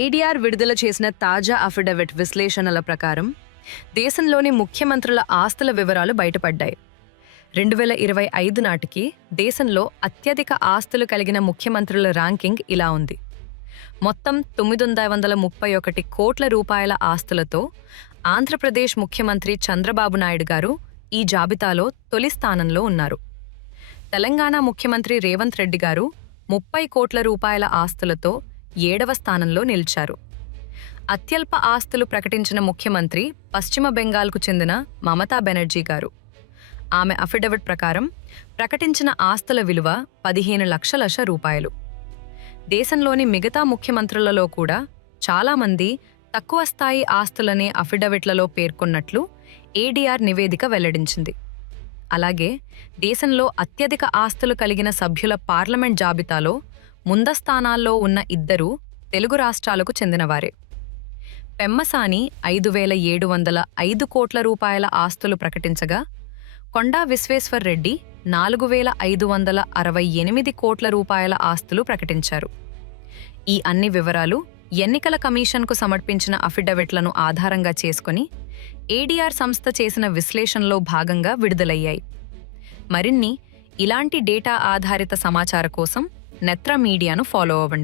ADR విడుదల చేసిన తాజా అఫిడవిట్ విశ్లేషణల ప్రకారం దేశంలోని ముఖ్యమంత్రుల ఆస్తుల వివరాలు బయటపడ్డాయి. రెండు వేల ఇరవై ఐదు నాటికి దేశంలో అత్యధిక ఆస్తులు కలిగిన ముఖ్యమంత్రుల ర్యాంకింగ్ ఇలా ఉంది. మొత్తం తొమ్మిది వందల ముప్పై ఒకటి కోట్ల రూపాయల ఆస్తులతో ఆంధ్రప్రదేశ్ ముఖ్యమంత్రి చంద్రబాబు నాయుడు గారు ఈ జాబితాలో తొలి స్థానంలో ఉన్నారు. తెలంగాణ ముఖ్యమంత్రి రేవంత్ రెడ్డి గారు ముప్పై కోట్ల రూపాయల ఆస్తులతో ఏడవ స్థానంలో నిలిచారు. అత్యల్ప ఆస్తులు ప్రకటించిన ముఖ్యమంత్రి పశ్చిమ బెంగాల్కు చెందిన మమతా బెనర్జీ గారు. ఆమె అఫిడవిట్ ప్రకారం ప్రకటించిన ఆస్తుల విలువ పదిహేను లక్షల రూపాయలు. దేశంలోని మిగతా ముఖ్యమంత్రులలో కూడా చాలామంది తక్కువ స్థాయి ఆస్తులనే అఫిడవిట్లలో పేర్కొన్నట్లు ఏడీఆర్ నివేదిక వెల్లడించింది. అలాగే దేశంలో అత్యధిక ఆస్తులు కలిగిన సభ్యుల పార్లమెంట్ జాబితాలో ముందస్థానాల్లో ఉన్న ఇద్దరూ తెలుగు రాష్ట్రాలకు చెందినవారే. పెమ్మసాని ఐదు వేల ఏడు వందల ఐదు కోట్ల రూపాయల ఆస్తులు ప్రకటించగా కొండా విశ్వేశ్వర్ రెడ్డి నాలుగు వేల ఐదు వందల అరవై ఎనిమిది కోట్ల రూపాయల ఆస్తులు ప్రకటించారు. ఈ అన్ని వివరాలు ఎన్నికల కమిషన్కు సమర్పించిన అఫిడవిట్లను ఆధారంగా చేసుకుని ఏడీఆర్ సంస్థ చేసిన విశ్లేషణలో భాగంగా విడుదలయ్యాయి. మరిన్ని ఇలాంటి డేటా ఆధారిత సమాచార కోసం నెత్ర మీడియాను ఫాలో అవ్వండి.